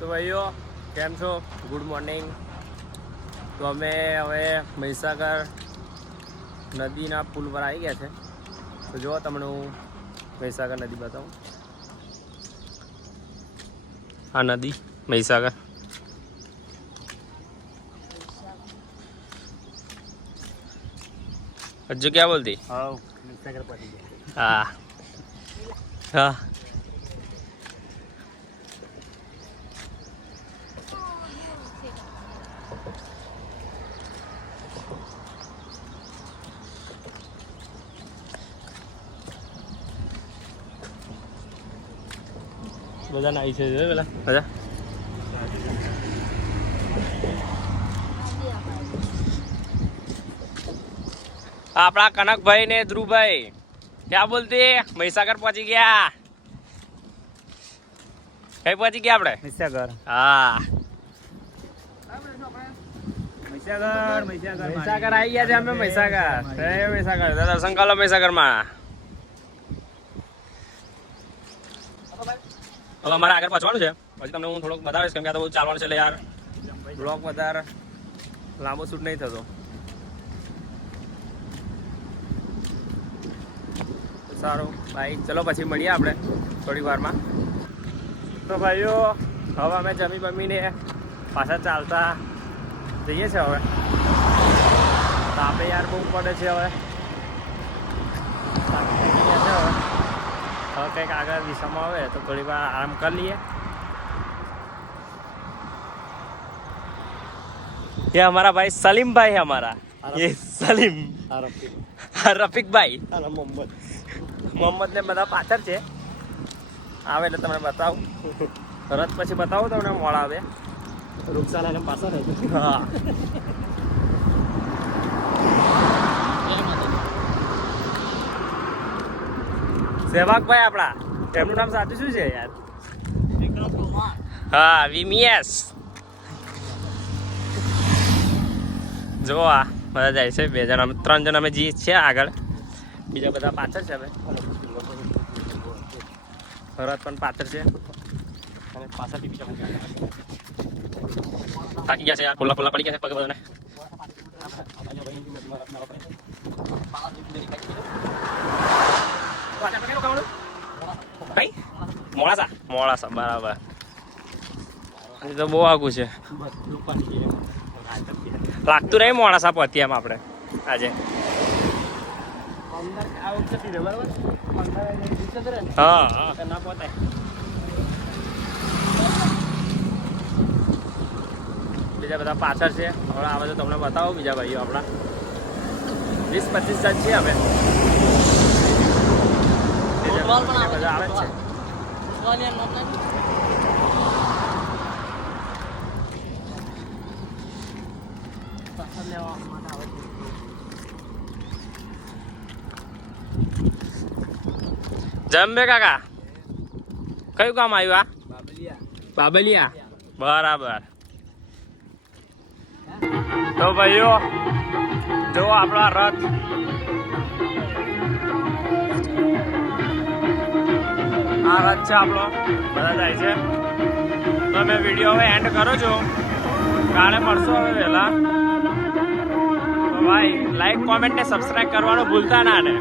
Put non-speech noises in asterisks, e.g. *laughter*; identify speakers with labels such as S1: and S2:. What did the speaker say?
S1: તો ભાઈઓ કેમ છો? ગુડ મોર્નિંગ તો અમે હવે મહીસાગર નદીના પુલ પર આવી ગયા છે. તો જો તમને હું મહીસાગર નદી બતાવું. આ નદી મહીસાગર. હજુ ક્યાં બોલતી?
S2: હા
S1: હા. હા. બધા નાઈ છે પેલા? બધા? આપણા કનકભાઈ ને ધ્રુવભાઈ ક્યાં બોલતી? મહીસાગર પહોંચી ગયા. કઈ પહોંચી ગયા આપણે?
S2: મહીસાગર.
S1: હા.
S2: મહીસાગર મહીસાગર.
S1: મહીસાગર આવી ગયા છે અમે મહીસાગર. મહીસાગર. દર્શન કરો મહીસાગરમાં હવે અમારે આગળ પહોંચવાનું છે. પછી તમને હું થોડોક બતાવીશ કેમ કે આ તો ચાલવાનું છે એટલે યાર. બ્લોક વધારે લાંબો શૂટ નહીં થતો. સારું ભાઈ ચલો પછી મળીએ આપણે થોડી વારમાં. તો ભાઈઓ, હવે અમે જમી બમીને પાછા ચાલતા જઈએ છીએ હવે. તાપે યાર બહુ પડે છે હવે થાકી થાકી ગયા છે હવે હવે કંઈક આગળ દિશામાં આવે તો થોડી વાર આરામ કરી લઈએ ये हमारा भाई सलीम भाई है हमारा ये सलीम रफीक भाई
S2: મોહમ્મદ
S1: મોહમ્મદ ને બધા પાછળ છે આવે એટલે તમને બતાવું *laughs* રથ પછી બતાવું તમને મોડા આવે
S2: રૂપસાલા ને પાછા રહે
S1: હા સેવાકભાઈ આપણા. એમનું નામ સાચું શું છે યાર? હા વીમીએસ જો આ, બધા જાય છે. બે જણા અમે- ત્રણ જણા અમે જઈએ છીએ આગળ. બીજા બધા પાછળ છે હવે. ભરત પણ પાછળ છે. થાકી ગયા છે યાર. ખુલ્લા ખુલ્લા પડી ગયા છે પગ બધાને કઈ મોડાસા? મોડાસા બરાબર. એ તો બહુ આગું છે. લાગતું નહીં મોડાસા પહોંચીએ એમ આપણે? આજે. હા હા. ના પહોંચાય બીજા બધા પાછળ છે. હવે આવે તો તમને બતાવો બીજા ભાઈઓ આપણા. વીસ પચીસ જણ છીએ અમે. બધા આવે જ છે જમ્બે કાકા. કયું કામ આવ્યું આ? બાબલિયા. બરાબર. તો ભાઈઓ જો આપણો રથ. આ રથ છે આપણો. બધા જાય છે. તો મેં વીડિયો હવે એન્ડ કરો છો. કાલે મળશો હવે વહેલા. ભાઈ લાઈક કોમેન્ટ ને સબસ્ક્રાઈબ કરવાનું ભૂલતા ના ને.